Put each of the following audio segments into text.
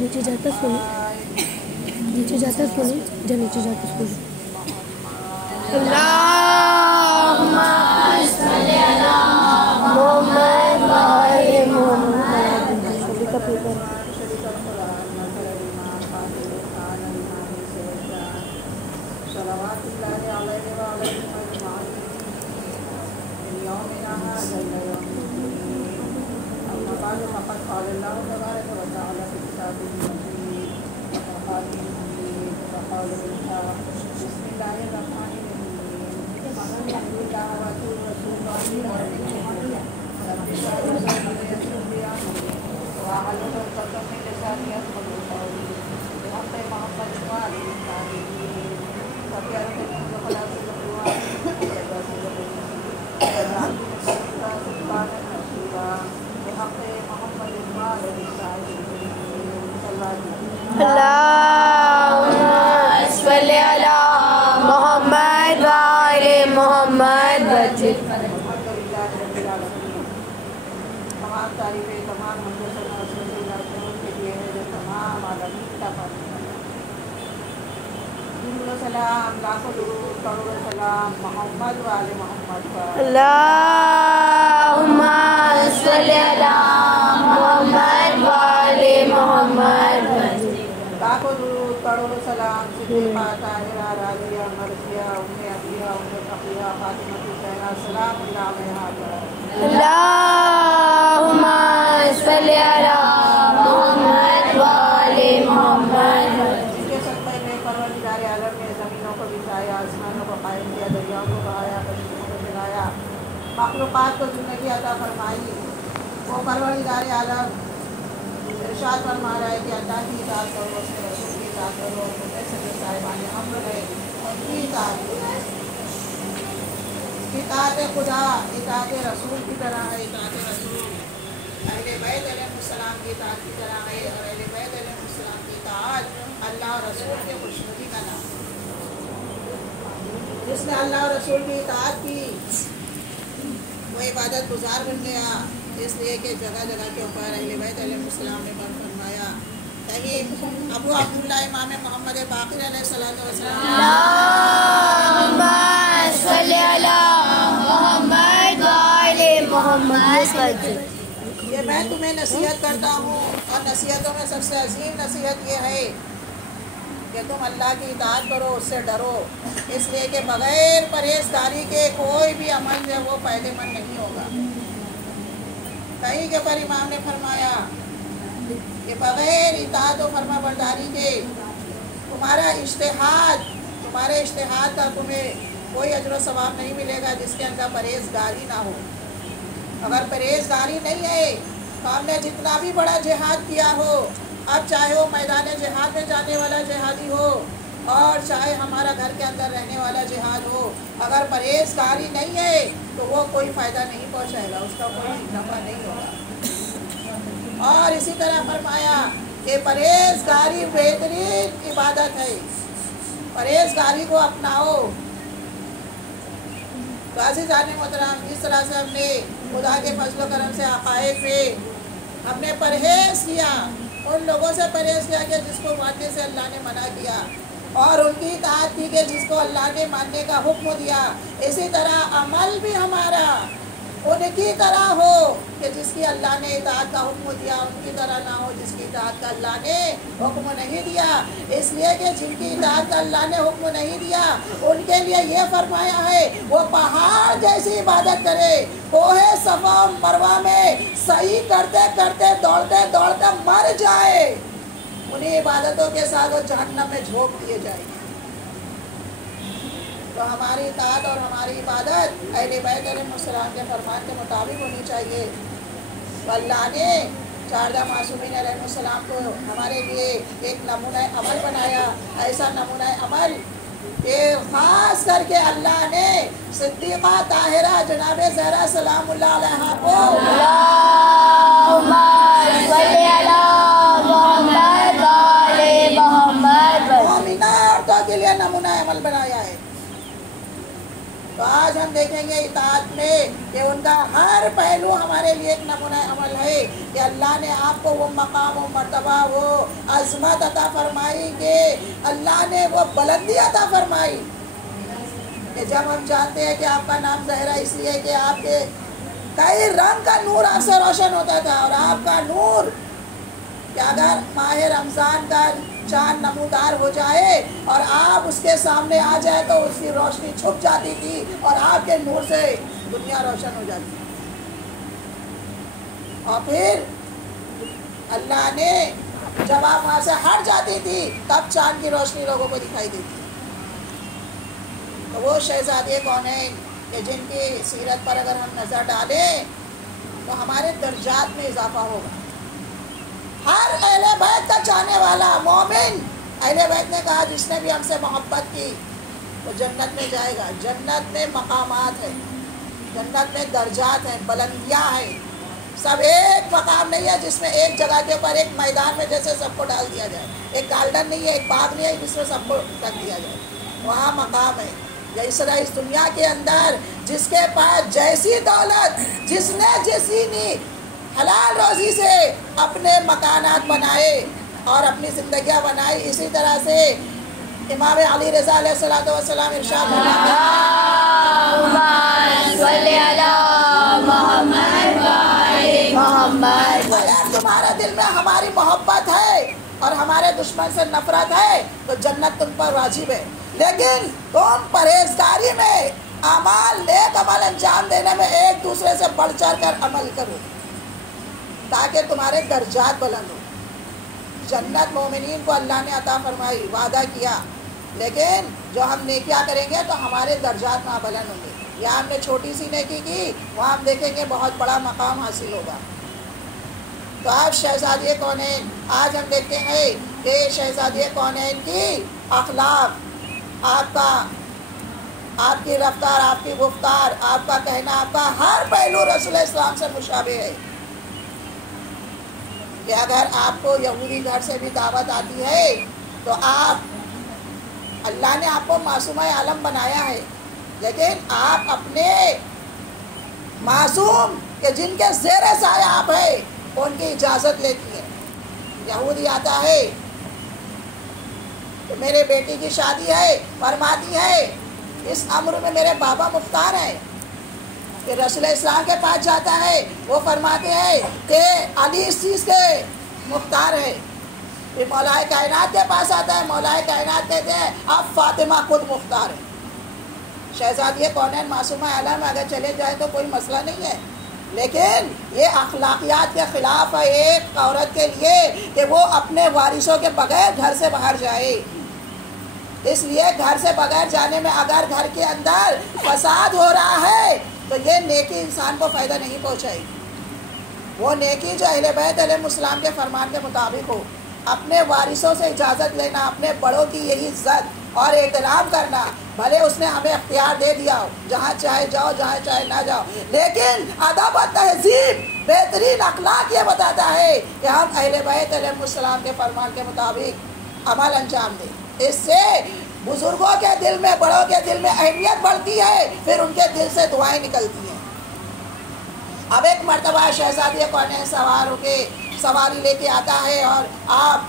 نیچے جاتا سنو، نیچے جاتا سنو، جا نیچے جاتا سنو. اللہم صلی علی محمد و آل محمد. ابھی کا پیپر اللہم صلی علی محمد و آل محمد. لاکھوں درود کروڑوں سلام صدیقہ طاہرہ راضیہ مرضیہ ام عطیہ ام تقیہ فاطمہ زہرا سلام اللہ علیہا. اللہم صلی علی محمد و آل محمد. جس کے صدقے میں پروردگار عالم نے زمینوں کو بچھایا، آسمانوں کو قائم کیا، دریاؤں کو بہایا، کشتیوں کو چلایا، مخلوقات کو زندگی عطا فرمائی، وہ پروردگار عالم ارشاد فرما رہا ہے کہ اللہ کی اطاعت کرو، اس کے رسول کی اطاعت کرو، جیسے صاحبان امر ہے ان کی اطاعت کرو. اطاعت خدا اطاعت رسول کی طرح ہے. اطاعت رسول اہل بیت علیہ السلام کی اطاعت کی طرح ہے، اور اہل بیت علیہ السلام کی اطاعت اللہ اور رسول کے خوشنودی کا نام. جس نے اللہ اور رسول کی اطاعت کی وہ عبادت گزار بن گیا، اس لیے کہ جگہ جگہ کے اوپر اہل بیت علیہ السلام نے فرمایا. کہیں ابو عبداللہ امام محمد باقر علیہ السلام اللہم صلی علی محمد و آل محمد. یہ میں تمہیں نصیحت کرتا ہوں، اور نصیحتوں میں سب سے عظیم نصیحت یہ ہے کہ تم اللہ کی اطاعت کرو، اس سے ڈرو، اس لیے کہ بغیر پرہیزگاری کے کوئی بھی عمل جو ہے وہ فائدہ مند نہیں ہوگا. کہیں کے پر امام نے فرمایا کہ بغیر اطاعت و فرما برداری کے تمہارے اجتہاد کا تمہیں کوئی اجر و ثواب نہیں ملے گا جس کے اندر پرہیزگاری نہ ہو. اگر پرہیزگاری نہیں ہے تو ہم نے جتنا بھی بڑا جہاد کیا ہو، اب چاہے وہ میدان جہاد میں جانے والا جہادی ہو اور چاہے ہمارا گھر کے اندر رہنے والا جہاد ہو، اگر پرہیزگاری نہیں ہے تو وہ کوئی فائدہ نہیں پہنچائے گا، اس کا کوئی نفع نہیں ہوگا. اور اسی طرح فرمایا کہ پرہیزگاری بہترین عبادت ہے، پرہیزگاری کو اپناؤ. تو عزیزان محترم، اس طرح سے ہم نے خدا کے فضل و کرم سے عقائد میں ہم نے پرہیز کیا، ان لوگوں سے پرہیز کیا کہ جس کو ماننے سے اللہ نے منع کیا، اور ان کی اطاعت کی کہ جس کو اللہ نے ماننے کا حکم دیا. اسی طرح عمل بھی ہمارا ان کی طرح ہو کہ جس کی اللہ نے اطاعت کا حکم دیا، ان کی طرح نہ ہو جس کی اطاعت کا اللہ نے حکم نہیں دیا. اس لیے کہ جن کی اطاعت کا اللہ نے حکم نہیں دیا ان کے لیے یہ فرمایا ہے وہ پہاڑ جیسی عبادت کرے، کوہ صفا و مروہ میں سعی کرتے کرتے دوڑتے دوڑتے مر جائے، انہیں عبادتوں کے ساتھ وہ جہنم میں جھونک دیے جائیں گے. تو ہماری اطاعت اور ہماری عبادت اہل بیت علیہ السلام کے فرمان کے مطابق ہونی چاہیے. تو اللہ نے چاردہ معصومین علیہ السلام کو ہمارے لیے ایک نمونہ عمل بنایا، ایسا نمونہ عمل کہ خاص کر کے اللہ نے صدیقہ طاہرہ جناب زہرا سلام اللہ علیہا کو اللہم صلی علی تو آج ہم دیکھیں گے اطاعت میں کہ ان کا ہر پہلو ہمارے لیے ایک نمونہ عمل ہے کہ اللہ نے آپ کو وہ مقام و مرتبہ وہ عظمت عطا فرمائی کہ اللہ نے وہ بلندی عطا فرمائی کہ جب ہم جانتے ہیں کہ آپ کا نام زہرا اس لیے کہ آپ کے کئی رنگ کا نور آپ سے روشن ہوتا تھا، اور آپ کا نور کہ اگر ماہ رمضان کا چاند نمودار ہو جائے اور آپ اس کے سامنے آ جائے تو اس کی روشنی چھپ جاتی تھی اور آپ کے نور سے دنیا روشن ہو جاتی تھی۔ اور پھر اللہ نے جب آپ وہاں سے ہٹ جاتی تھی تب چاند کی روشنی لوگوں کو دکھائی دیتی۔ تو وہ شہزادے کونین کہ جن کی سیرت پر اگر ہم نظر ڈالیں تو ہمارے درجات میں اضافہ ہوگا۔ ہر اہل بیت کا چاہنے والا مومن، اہل بیت نے کہا جس نے بھی ہم سے محبت کی وہ جنت میں جائے گا۔ جنت میں مقامات ہیں، جنت میں درجات ہیں، بلندیاں ہیں، سب ایک مقام نہیں ہے جس میں ایک جگہ کے اوپر ایک میدان میں جیسے سب کو ڈال دیا جائے، ایک گارڈن نہیں ہے، ایک باغ نہیں ہے جس میں سب کو رکھ دیا جائے، وہاں مقام ہے۔ اس طرح اس دنیا کے اندر جس کے پاس جیسی دولت، جس نے جیسی حلال روزی سے اپنے مکانات بنائے اور اپنی زندگیاں بنائی، اسی طرح سے امام علی رضا علیہ السلام ارشاد اگر تمہارے دل میں ہماری محبت ہے اور ہمارے دشمن سے نفرت ہے تو جنت تم پر واجب ہے، لیکن تم پرہیزگاری میں اعمال نیک عمل انجام دینے میں ایک دوسرے سے بڑھ چڑھ کر عمل کرو تاکہ تمہارے درجات بلند ہو۔ جنت مومنین کو اللہ نے عطا فرمائی، وعدہ کیا، لیکن جو ہم نیکیاں کریں گے تو ہمارے درجات وہاں بلند ہوں گے۔ یا ہم نے چھوٹی سی نیکی کی وہاں ہم دیکھیں گے بہت بڑا مقام حاصل ہوگا۔ تو آپ شہزادی کونین، آج ہم دیکھتے ہیں کہ شہزادی کونین کی اخلاق، آپ کی رفتار، آپ کی گفتار، آپ کا کہنا، آپ کا ہر پہلو رسول اسلام سے مشابہ ہے کہ اگر آپ کو یہودی گھر سے بھی دعوت آتی ہے تو اللہ نے آپ کو معصومہ عالم بنایا ہے، لیکن آپ اپنے معصوم کہ جن کے زیر سایہ آپ ہیں ان کی اجازت لیتی ہیں۔ یہودی آتا ہے کہ میرے بیٹی کی شادی ہے، فرماتی ہے اس امر میں میرے بابا مختار ہیں، کہ رسول اسلام کے پاس جاتا ہے وہ فرماتے ہیں کہ علی اس چیز کے مختار ہے، پھر مولا کائنات کے پاس آتا ہے، مولا کائنات کہتے ہیں اب فاطمہ خود مختار ہے۔ شہزادی کونین معصومہ عالم اگر چلے جائے تو کوئی مسئلہ نہیں ہے، لیکن یہ اخلاقیات کے خلاف ہے ایک عورت کے لیے کہ وہ اپنے وارثوں کے بغیر گھر سے باہر جائے۔ اس لیے گھر سے بغیر جانے میں اگر گھر کے اندر فساد ہو رہا ہے تو یہ نیکی انسان کو فائدہ نہیں پہنچائے گی۔ وہ نیکی جو اہل بیت علیہ السلام کے فرمان کے مطابق ہو، اپنے وارثوں سے اجازت لینا، اپنے بڑوں کی یہی عزت اور احترام کرنا، بھلے اس نے ہمیں اختیار دے دیا ہو جہاں چاہے جاؤ جہاں چاہے نہ جاؤ، لیکن ادب و تہذیب بہترین اخلاق یہ بتاتا ہے کہ ہم اہل بیت علیہ السلام کے فرمان کے مطابق عمل انجام دیں۔ اس سے بزرگوں کے دل میں، بڑوں کے دل میں اہمیت بڑھتی ہے، پھر ان کے دل سے دعائیں نکلتی ہیں۔ اب ایک مرتبہ شہزادی کونین سوار ہو کے سواری لے کے آتا ہے اور آپ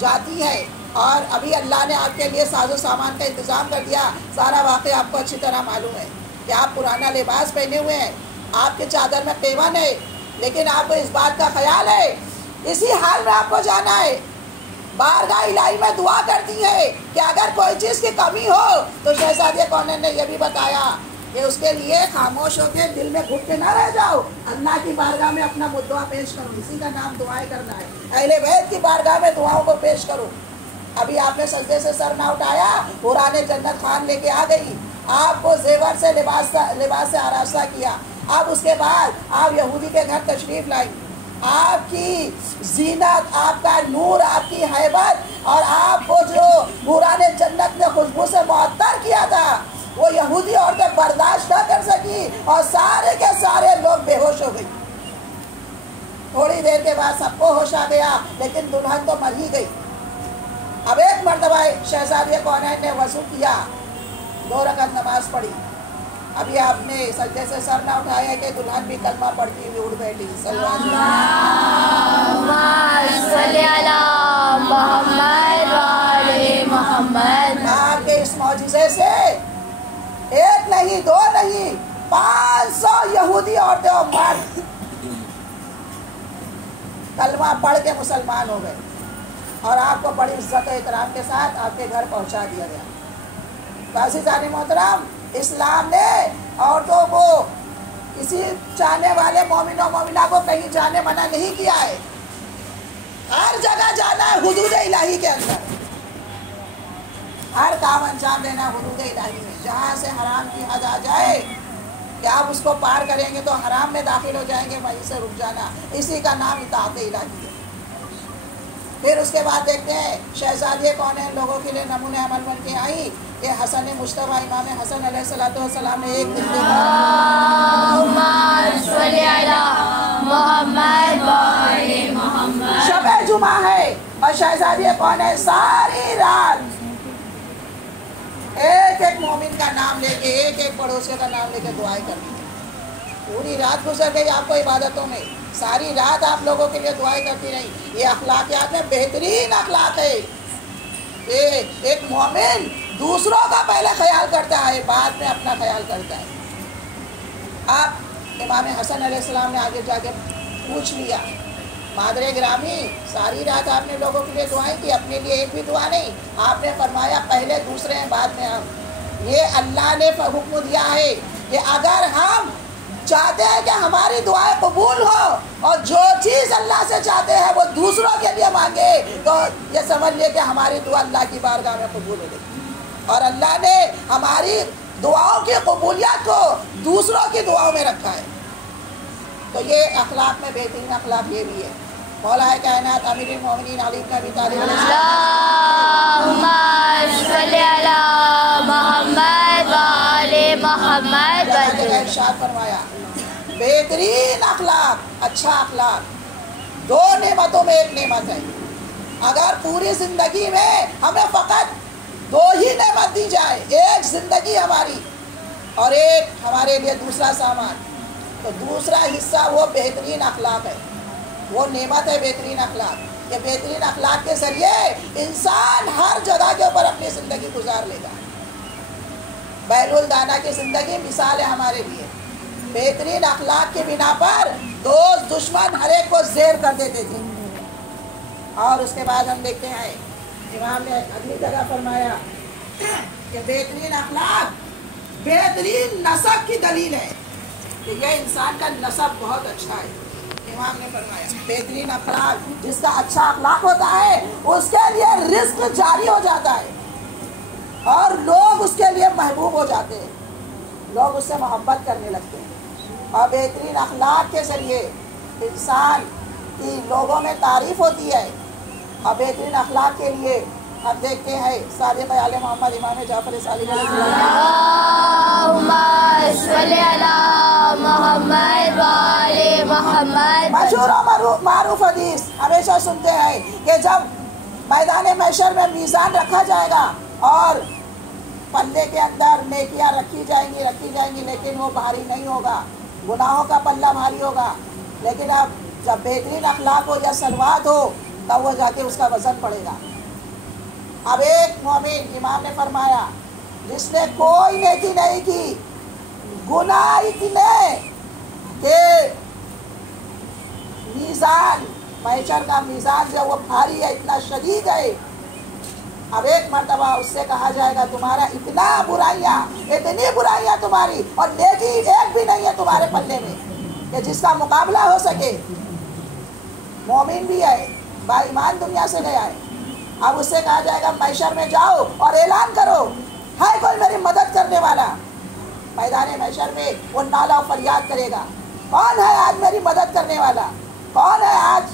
جاتی ہے، اور ابھی اللہ نے آپ کے لیے ساز و سامان کا انتظام کر دیا۔ سارا واقعہ آپ کو اچھی طرح معلوم ہے کہ آپ پرانا لباس پہنے ہوئے ہیں، آپ کے چادر میں پیون ہے، لیکن آپ کو اس بات کا خیال ہے اسی حال میں آپ کو جانا ہے۔ بارگاہ الہی میں دعا کرتی ہے کہ اگر کوئی چیز کی کمی ہو تو شہزادی کونین نے یہ بھی بتایا کہ اس کے لیے خاموش ہو کے دل میں گھٹ کے نہ رہ جاؤ، اللہ کی بارگاہ میں اپنا مدعا پیش کرو، اسی کا نام دعائیں کرنا ہے۔ اہل بیت کی بارگاہ میں دعاؤں کو پیش کرو۔ ابھی آپ نے سجدے سے سر نہ اٹھایا، پرانے جنت خان لے کے آ گئی، آپ کو زیور سے لباس سے آراستہ کیا، اب اس کے بعد آپ یہودی کے گھر تشریف لائی، آپ کی زینت، آپ کا نور، آپ کی ہیبت اور آپ کو جو پرانے جنت نے خوشبو سے معطر کیا تھا وہ یہودی عورتیں برداشت نہ کر سکی اور سارے کے سارے لوگ بے ہوش ہو گئی۔ تھوڑی دیر کے بعد سب کو ہوش آ گیا، لیکن دلہن تو مر ہی گئی۔ اب ایک مرتبہ شہزادی کونین نے وضو کیا، 2 رکعت نماز پڑھی، ابھی آپ نے سجدے سے سر نہ اٹھایا کہ دلہن بھی کلمہ پڑھتی ہوئی اٹھ بیٹھی. آپ کے اس معجزے سے ایک نہیں دو نہیں 500 یہودی عورتیں اور مرد کلمہ پڑھ کے مسلمان ہو گئے اور آپ کو بڑی عزت و احترام کے ساتھ آپ کے گھر پہنچا دیا گیا. عزیزان محترم، اسلام نے عورتوں کو کسی چاہنے والے مومن و مومنہ کو کہیں جانے منع نہیں کیا ہے. ہر جگہ جانا ہے حدود الہی کے اندر، ہر کام انجام دینا حدود الہی میں. جہاں سے حرام کی حد آ جائے کہ آپ اس کو پار کریں گے تو حرام میں داخل ہو جائیں گے، وہیں سے رک جانا. اسی کا نام اطاعت الہی ہے. پھر اس کے بعد دیکھتے ہیں شہزادی کون ہیں لوگوں کے لیے نمونہ عمل بن کے آئی کہ حسن مصطفیٰ امام حسن علیہ السلام نے ایک دن شب جمعہ ہے اور شہزادی کون ہے ساری رات ایک ایک مومن کا نام لے کے ایک ایک پڑوسی کا نام لے کے دعائیں کرنی. پوری رات گزر گئی آپ کو عبادتوں میں، ساری رات آپ لوگوں کے لیے دعائیں کرتی رہی. یہ اخلاقیات میں بہترین اخلاق ہے. ایک مومن دوسروں کا پہلے خیال کرتا ہے، بعد میں اپنا خیال کرتا ہے. آپ امام حسن علیہ السلام نے آگے جا کے پوچھ لیا، مادر گرامی ساری رات آپ نے لوگوں کے لیے دعائیں کی، اپنے لیے ایک بھی دعا نہیں. آپ نے فرمایا پہلے دوسرے ہیں بعد میں ہم. یہ اللہ نے حکم دیا ہے کہ اگر ہم چاہتے ہیں کہ ہماری دعائیں قبول ہو اور جو چیز اللہ سے چاہتے ہیں وہ دوسروں کے لیے مانگے تو یہ سمجھ لے کہ ہماری دعا اللہ کی بارگاہ میں قبول ہو گئی. اور اللہ نے ہماری دعاؤں کی قبولیت کو دوسروں کی دعاؤں میں رکھا ہے. تو یہ اخلاق میں بہترین اخلاق یہ بھی ہے. مولا کائنات امیر المومنین علی بن ابی طالب ارشاد فرمایا بہترین اخلاق، اچھا اخلاق 2 نعمتوں میں ایک نعمت ہے. اگر پوری زندگی میں ہمیں فقط 2 ہی نعمت دی جائے، ایک زندگی ہماری اور ایک ہمارے لیے دوسرا سامان، تو دوسرا حصہ وہ بہترین اخلاق ہے، وہ نعمت ہے بہترین اخلاق. کہ بہترین اخلاق کے ذریعے انسان ہر جگہ کے اوپر اپنی زندگی گزار لے گا. بیل الدانہ کی زندگی مثال ہے ہمارے لیے. بہترین اخلاق کی بنا پر دوست دشمن ہر ایک کو زیر کر دیتے تھے. اور اس کے بعد ہم دیکھتے ہیں امام نے اگلی جگہ فرمایا کہ بہترین اخلاق بہترین نسب کی دلیل ہے کہ یہ انسان کا نسب بہت اچھا ہے. امام نے فرمایا بہترین اخلاق جس کا اچھا اخلاق ہوتا ہے اس کے لیے رزق جاری ہو جاتا ہے اور لوگ اس کے لیے محبوب ہو جاتے ہیں، لوگ اس سے محبت کرنے لگتے ہیں. اور بہترین اخلاق کے ذریعے انسان کی لوگوں میں تعریف ہوتی ہے. اور بہترین اخلاق کے لیے ہم دیکھتے ہیں صادق آل محمد امام جعفر صادق علیہ السلام مشہور و معروف حدیث ہمیشہ سنتے ہیں کہ جب میدان محشر میں میزان رکھا جائے گا اور پلے کے اندر نیکیاں رکھی جائیں گی لیکن وہ بھاری نہیں ہوگا، گناہوں کا پلہ بھاری ہوگا. لیکن اب جب بہترین اخلاق ہو یا سلوات ہو تب وہ جا کے اس کا وزن پڑے گا. اب ایک مومن امام نے فرمایا جس نے کوئی نیکی نہیں کی، گناہ اتنے کہ میزان محشر کا میزان جو وہ بھاری ہے، اتنا شدید ہے. اب ایک مرتبہ اس سے کہا جائے گا تمہارا اتنی برائیاں تمہاری اور نیکی ایک بھی نہیں ہے تمہارے پلے میں کہ جس کا مقابلہ ہو سکے. مومن بھی ہے، با ایمان دنیا سے گیا ہے. اب اس سے کہا جائے گا محشر میں جاؤ اور اعلان کرو ہے کوئی میری مدد کرنے والا. میدان محشر میں وہ نالا و فریاد کرے گا کون ہے آج میری مدد کرنے والا، کون ہے آج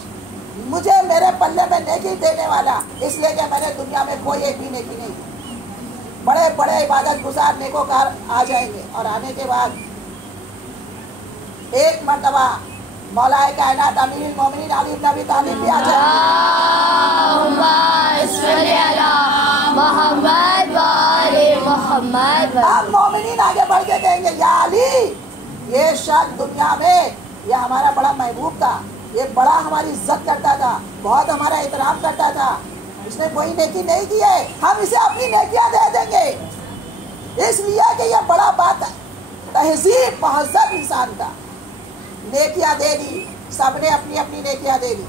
مجھے میرے پلے میں نیکی دینے والا. اس لیے کہ میں نے دنیا میں کوئی ایک بھی نیکی نہیں دی. بڑے بڑے عبادت گزار نیکوکار آ جائیں گے اور آنے کے بعد ایک مرتبہ مولا کائنات امیر المومنین علی بن ابی طالب بھی آ جائیں گے. محمد اب مومنین آگے بڑھ کے کہیں گے یا علی، یہ شخص دنیا میں یہ ہمارا بڑا محبوب تھا، یہ بڑا ہماری عزت کرتا تھا، بہت ہمارا احترام کرتا تھا، اس نے کوئی نیکی نہیں کی ہے، ہم اسے اپنی نیکیاں دے دیں گے، اس لیے کہ یہ بڑا بات تہذیب مہذب انسان تھا۔ نیکیاں دے دی، سب نے اپنی اپنی نیکیاں دے دی۔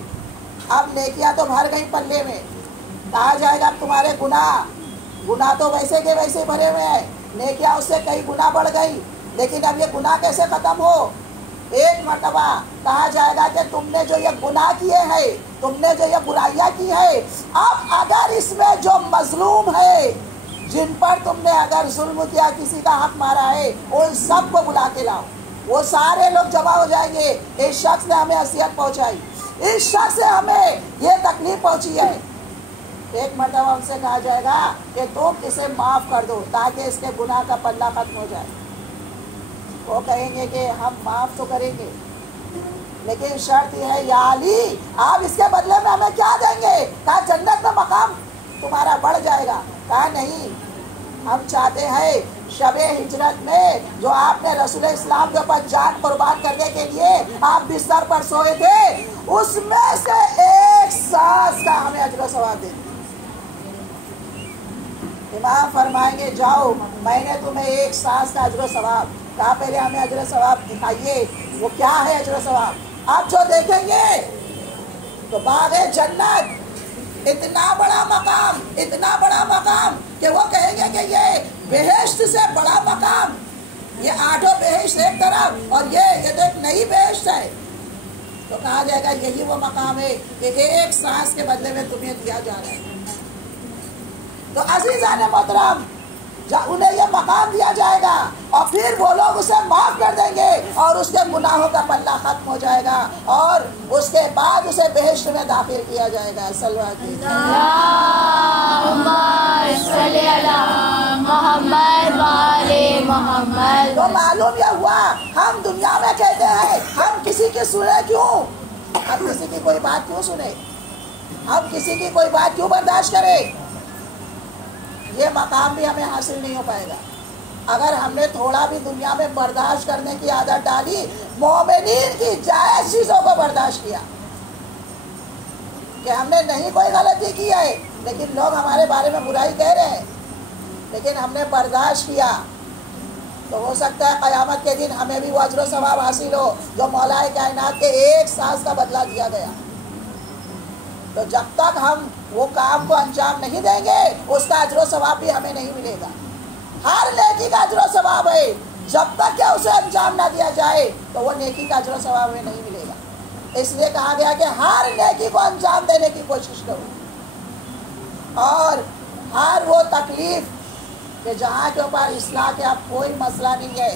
اب نیکیاں تو بھر گئی پلے میں، کہا جائے گا اب تمہارے گناہ تو ویسے کے ویسے بھرے ہوئے ہیں، نیکیاں اس سے کئی گنا بڑھ گئی، لیکن اب یہ گناہ کیسے ختم ہو؟ ایک مرتبہ کہا جائے گا کہ تم نے جو یہ گناہ کیے ہیں، تم نے جو یہ برائیاں کی ہے، اب اگر اس میں جو مظلوم ہے، جن پر تم نے اگر ظلم کیا، کسی کا حق مارا ہے، ان سب کو بلا کے لاؤ۔ وہ سارے لوگ جمع ہو جائیں گے، اس شخص نے ہمیں اذیت پہنچائی، اس شخص سے ہمیں یہ تکلیف پہنچی ہے۔ ایک مرتبہ ہم سے کہا جائے گا کہ تم اسے معاف کر دو تاکہ اس کے گناہ کا پلہ ختم ہو جائے۔ وہ کہیں گے کہ ہم معاف تو کریں گے، لیکن شرط یہ ہے یا علی آپ اس کے بدلے میں ہمیں کیا دیں گے؟ کہا جنت میں مقام تمہارا بڑھ جائے گا۔ کہا نہیں، ہم چاہتے ہیں شب ہجرت میں جو آپ نے رسول اسلام کے اوپر جان قربان کرنے کے لیے آپ بستر پر سوئے تھے، اس میں سے ایک سانس کا ہمیں اجر و ثواب دے دیں۔ امام فرمائیں گے جاؤ، میں نے تمہیں ایک سانس کا اجر و ثواب کہا، پہلے ہمیں اجر و ثواب دکھائیے، وہ کیا ہے اجر و ثواب؟ آپ جو دیکھیں گے تو باغ جنت اتنا بڑا مقام، اتنا بڑا مقام کہ وہ کہیں گے کہ یہ بہشت سے بڑا مقام، یہ 8 بہشت ایک طرف اور یہ تو ایک نئی بہشت ہے۔ تو کہا جائے گا یہی وہ مقام ہے کہ ایک سانس کے بدلے میں تمہیں دیا جا رہا ہے۔ تو عزیزان محترم، جب انہیں یہ مقام دیا جائے گا اور پھر وہ لوگ اسے معاف کر دیں گے اور اس کے گناہوں کا پلہ ختم ہو جائے گا اور اس کے بعد اسے بہشت میں داخل کیا جائے گا۔ صلوات کیجیے۔ اللہم صلی علی محمد وآل محمد۔ تو معلوم یہ ہوا ہم دنیا میں کہتے ہیں ہم کسی کی سنے کیوں؟ ہم کسی کی کوئی بات کیوں سنے؟ ہم کسی کی کوئی بات کیوں برداشت کریں؟ یہ مقام بھی ہمیں حاصل نہیں ہو پائے گا اگر ہم نے تھوڑا بھی دنیا میں برداشت کرنے کی عادت ڈالی، مومنین کی جائز چیزوں کو برداشت کیا کہ ہم نے نہیں کوئی غلطی کی ہے لیکن لوگ ہمارے بارے میں برائی کہہ رہے ہیں، لیکن ہم نے برداشت کیا، تو ہو سکتا ہے قیامت کے دن ہمیں بھی وہ اجر و ثواب حاصل ہو جو مولا کائنات کے ایک سانس کا بدلہ دیا گیا۔ تو جب تک ہم وہ کام کو انجام نہیں دیں گے اس کا اجر و ثواب بھی ہمیں نہیں ملے گا۔ ہر نیکی کا اجر و ثواب ہے، جب تک کہ اسے انجام نہ دیا جائے تو وہ نیکی کا اجر و ثواب ہمیں نہیں ملے گا۔ اس لیے کہا گیا کہ ہر نیکی کو انجام دینے کی کوشش کرو، اور ہر وہ تکلیف کہ جہاں کے اوپر اصلاح کے اب کوئی مسئلہ نہیں ہے،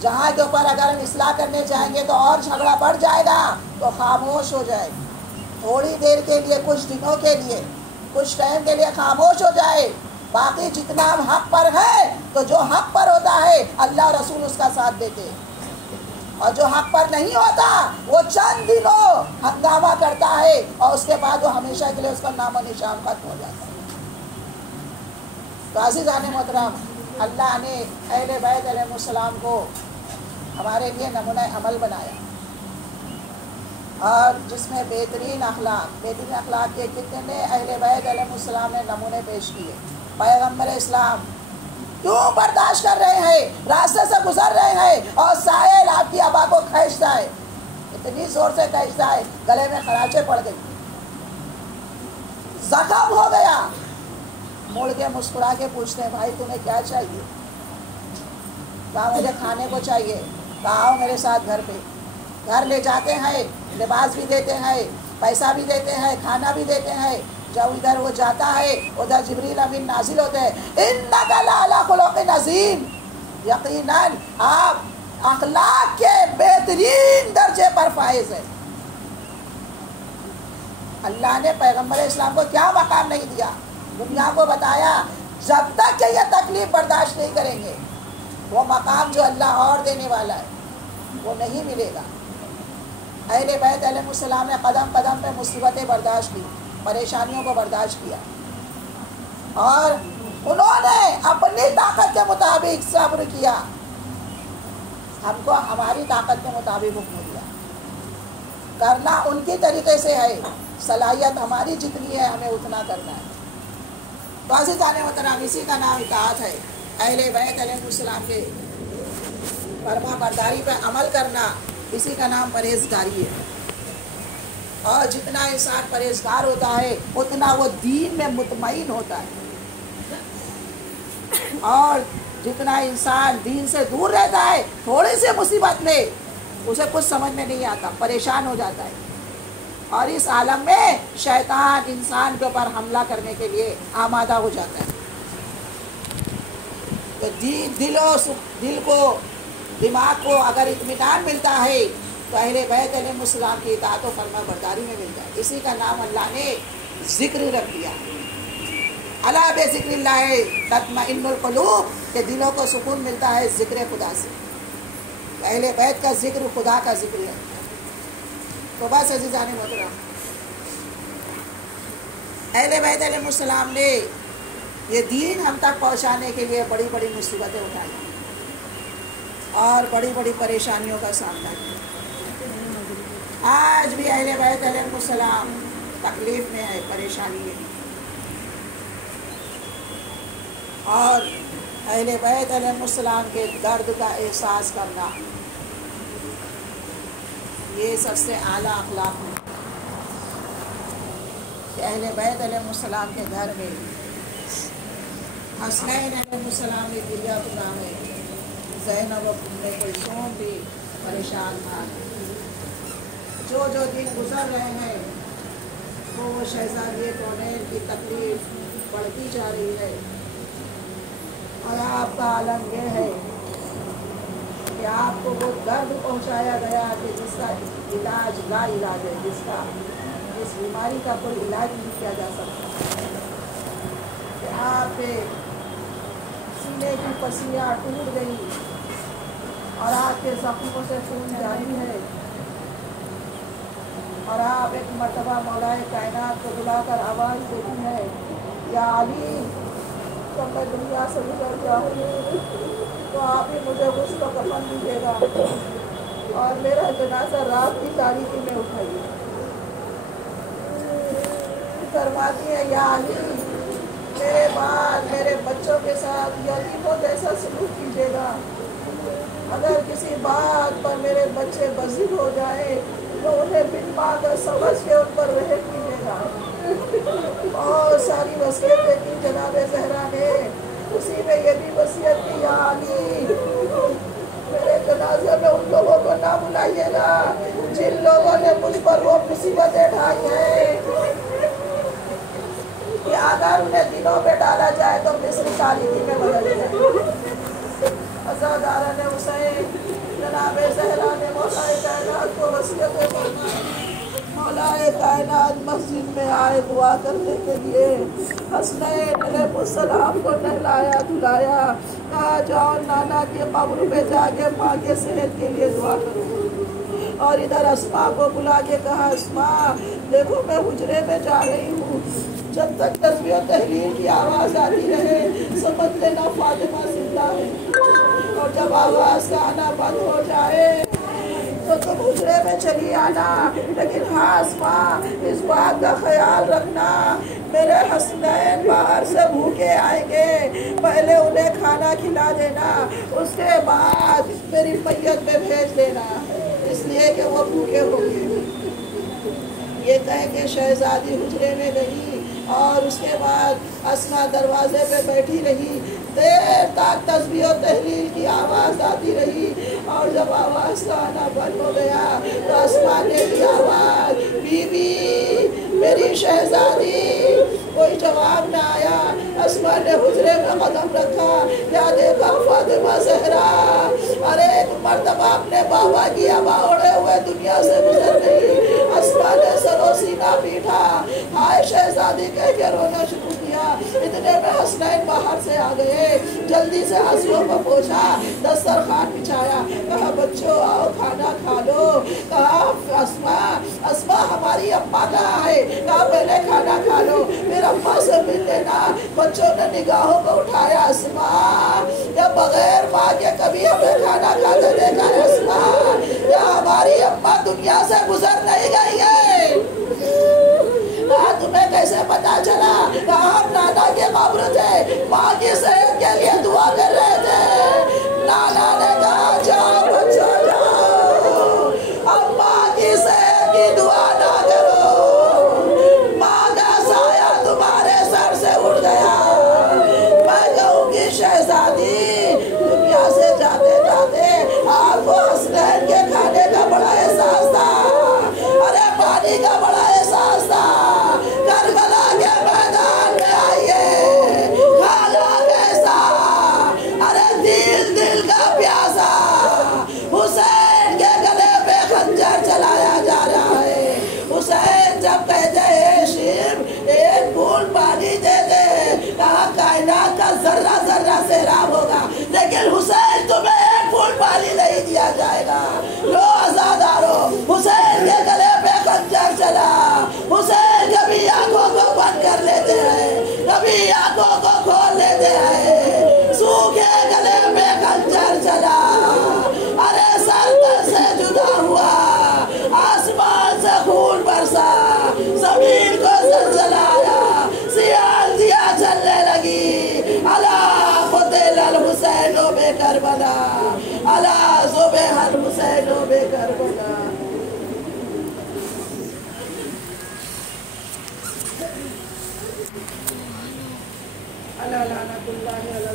جہاں کے اوپر اگر ہم اصلاح کرنے جائیں گے تو اور جھگڑا بڑھ جائے گا، تو خاموش ہو جائے، تھوڑی دیر کے لیے، کچھ دنوں کے لیے، کچھ ٹائم کے لیے خاموش ہو جائے، باقی جتنا ہم حق پر ہیں تو جو حق پر ہوتا ہے اللہ رسول اس کا ساتھ دیتے، اور جو حق پر نہیں ہوتا وہ چند دنوں ہنگامہ کرتا ہے اور اس کے بعد وہ ہمیشہ کے لیے اس کا نام و نشان ختم ہو جاتا ہے۔ تو عزیزان محترم، اللہ نے اہل بیت علیہ السلام کو ہمارے لیے نمونہ عمل بنایا، اور جس میں بہترین اخلاق کے کتنے اہل بیت علیہ السلام نے نمونے پیش کیے۔ پیغمبر اسلام کیوں برداشت کر رہے ہیں، راستے سے گزر رہے ہیں اور سائل آپ کی ابا کو کھینچتا ہے، اتنی زور سے کھینچتا ہے گلے میں خراچیں پڑ گئی، زخم ہو گیا، مڑ کے مسکرا کے پوچھتے ہیں بھائی تمہیں کیا چاہیے؟ کہا مجھے کھانے کو چاہیے۔ کہا آؤ میرے ساتھ گھر پہ، گھر لے جاتے ہیں، لباس بھی دیتے ہیں، پیسہ بھی دیتے ہیں، کھانا بھی دیتے ہیں۔ جب ادھر وہ جاتا ہے ادھر جبریل امین نازل ہوتے ہیں، انک لعلی خلق عظیم، یقیناً آپ اخلاق کے بہترین درجے پر فائز ہیں۔ اللہ نے پیغمبر اسلام کو کیا مقام نہیں دیا؟ دنیا کو بتایا جب تک کہ یہ تکلیف برداشت نہیں کریں گے وہ مقام جو اللہ اور دینے والا ہے وہ نہیں ملے گا۔ اہل بیت علیہ السلام نے قدم قدم پہ مصیبتیں برداشت کی، پریشانیوں کو برداشت کیا، اور انہوں نے اپنی طاقت کے مطابق صبر کیا، ہم کو ہماری طاقت کے مطابق حکم دیا، کرنا ان کی طریقے سے ہے، صلاحیت ہماری جتنی ہے ہمیں اتنا کرنا ہے۔ تو عزیز جانے محترم، اسی کا نام اطاعت ہے۔ اہل بیت علیہ السلام کے فرما برداری پہ عمل کرنا، اسی کا نام پرہیزگاری ہے۔ اور جتنا انسان پرہیزگار ہوتا ہے اتنا وہ دین میں مطمئن ہوتا ہے، اور جتنا انسان دین سے دور رہتا ہے تھوڑی سی مصیبت میں اسے کچھ سمجھ میں نہیں آتا، پریشان ہو جاتا ہے، اور اس عالم میں شیطان انسان کے اوپر حملہ کرنے کے لیے آمادہ ہو جاتا ہے۔ تو دل کو دماغ کو اگر اطمینان ملتا ہے تو اہل بیت علیہ السلام کی اطاعت و فرما برداری میں ملتا ہے۔ اسی کا نام اللہ نے ذکر رکھ دیا، الا بذکر اللہ تطمئن القلوب، کہ دلوں کو سکون ملتا ہے ذکر خدا سے۔ اہل بیت کا ذکر خدا کا ذکر ہے۔ تو بس عزیزان محترم، اہل بیت علیہ السلام نے یہ دین ہم تک پہنچانے کے لیے بڑی بڑی مصیبتیں اٹھائی اور بڑی بڑی پریشانیوں کا سامنا کیا۔ آج بھی اہل بیت علیہ السلام تکلیف میں ہے، پریشانی میں، اور اہل بیت علیہ السلام کے درد کا احساس کرنا یہ سب سے اعلیٰ اخلاق ہے کہ اہل بیت علیہ السلام کے گھر میں حسنین علیہ السلام کی گریہ گزا ہے، زینب و ام کلثوم بھی پریشان تھا۔ جو جو دن گزر رہے ہیں وہ شہزادی کونین کی تکلیف بڑھتی جا رہی ہے، اور آپ کا عالم یہ ہے کہ آپ کو وہ درد پہنچایا گیا کہ جس کا علاج لا علاج ہے، جس بیماری کا کوئی علاج نہیں کیا جا سکتا، کہ آپ کے سینے کی پسلیاں ٹوٹ گئی اور آپ کے زخموں سے خون جاری ہے، اور آپ ایک مرتبہ مولا کائنات کو بلا کر آواز دیتی ہے، یا علی جب میں دنیا سے گزر جاؤں تو آپ ہی مجھے غسل و کفن دیجیے گا اور میرا جنازہ رات کی تاریکی میں اٹھائیے۔ فرماتی ہے، یا علی میرے بعد میرے بچوں کے ساتھ یتیموں جیسا سلوک کیجیے گا، اگر کسی بات پر میرے بچے بزد ہو جائے تو انہیں بن ماں کر سمجھ کے ان پر رحم کیجیے گا۔ اور ساری وصیتیں کی جناب زہرا نے، اسی میں یہ بھی وصیت کی، یا علی میرے جنازے میں ان لوگوں کو نہ بلائیے گا جن لوگوں نے مجھ پر وہ مصیبتیں ڈھائی ہیں، کہ اگر انہیں دنوں میں ڈالا جائے تو مصر تاریکی میں بدل جائے۔ عزادارہ نے حسین جناب زہرا نے مولا کائنات کو وصیت فرمائی، مولا کائنات مسجد میں آئے دعا کرنے کے لیے، حسنین علیہ السلام کو نہلایا دھلایا، کہا جاؤ نانا کے قبر پہ جا کے ماں کے صحت کے لیے دعا کرو، اور ادھر اسماء کو بلا کے کہا، اسماء دیکھو میں حجرے میں جا رہی ہوں، جب تک تسبیح و تحلیل کی آواز آتی رہے سمجھ لینا فاطمہ زندہ ہے، اور جب آواز کا آنا بند ہو جائے تو تم حجرے میں چلی آنا، لیکن ہاں اسماء اس بات کا خیال رکھنا میرے حسنین باہر سے بھوکے آئیں گے، پہلے انہیں کھانا کھلا دینا، اس کے بعد میری میت میں بھیج دینا، اس لیے کہ وہ بھوکے ہوں گے۔ یہ کہہ کے شہزادی حجرے میں گئی، اور اس کے بعد اسماء دروازے پہ بیٹھی رہی، دیر تک تسبیح و تحلیل کی آواز آتی رہی، اور جب آواز کا آنا بند ہو گیا تو اسماء نے بھی آواز، بی بی میری شہزادی، کوئی جواب نہ آیا۔ اسماء نے حجرے میں قدم رکھا، کیا دیکھا فاطمہ زہرا، ارے ایک مرتبہ اپنے بابا کی عبا اوڑھے ہوئے دنیا سے گزر گئی۔ اسماء نے سر و سینہ پیٹا، ہائے شہزادی کہہ کے رونا شروع کیا، اتنے میں حسنین باہر سے آ گئے، جلدی سے ہنسیوں کو پوچھا، دسترخوان بچھایا، کہا بچوں آؤ کھانا کھا لو، کہا اسماء ہماری اماں کہاں ہے، کہا پہلے کھانا کھا لو پھر اماں سے مل لینا، بچوں نے نگاہوں کو اٹھایا اسماء، یا بغیر ماں کے کبھی ہمیں کھانا کھاتے دیکھا ہے اسماء، یا ہماری اماں دنیا سے گزر نہیں گئی ہے؟ تمہیں کیسے پتا چلا؟ ہم نانا کے قبر تھے، ماں کی صحت کے لیے دعا کر رہے تھے، نانا نے کہا جاؤ بچوں جاؤ، اماں کی صحت کی دعا نہ کرو، ماں کا سایہ تمہارے سر سے اٹھ گیا۔ میں کہوں گی شہزادی، دنیا سے جاتے جاتے آپ کو حسنین کے کھانے کا بڑا احساس تھا، ارے پانی کا بڑا احساس تھا، کربلا کے میدان میں آئیے، کھانا کیسا، ارے دل دل کا پیاسا، حسین کے گلے پہ خنجر چلایا جا رہا ہے۔ حسین جب کہتے ہیں شیر ایک بوند پانی دے دے، کہا کائنات کا ذرہ ذرہ سیراب ہوگا، لیکن حسین تمہیں ایک بوند پانی نہیں دیا جائے گا۔ لو آزادارو، حسین کے گلے پہ خنجر چلا۔ حسین کبھی آنکھوں کو بند کر لیتے ہیں، کبھی آنکھوں کو کھول لیتے ہیں، سوکھے گلے پہ خنجر چلا، ارے سر تن سے جدا ہوا، آسمان سے خون برسا، زمین کو زلزلہ آیا، سیال دیا چلنے لگی، الا قتل الحسین بکربلا، الا ذبح الحسین بکربلا۔ اللہ لعنت اللہ علی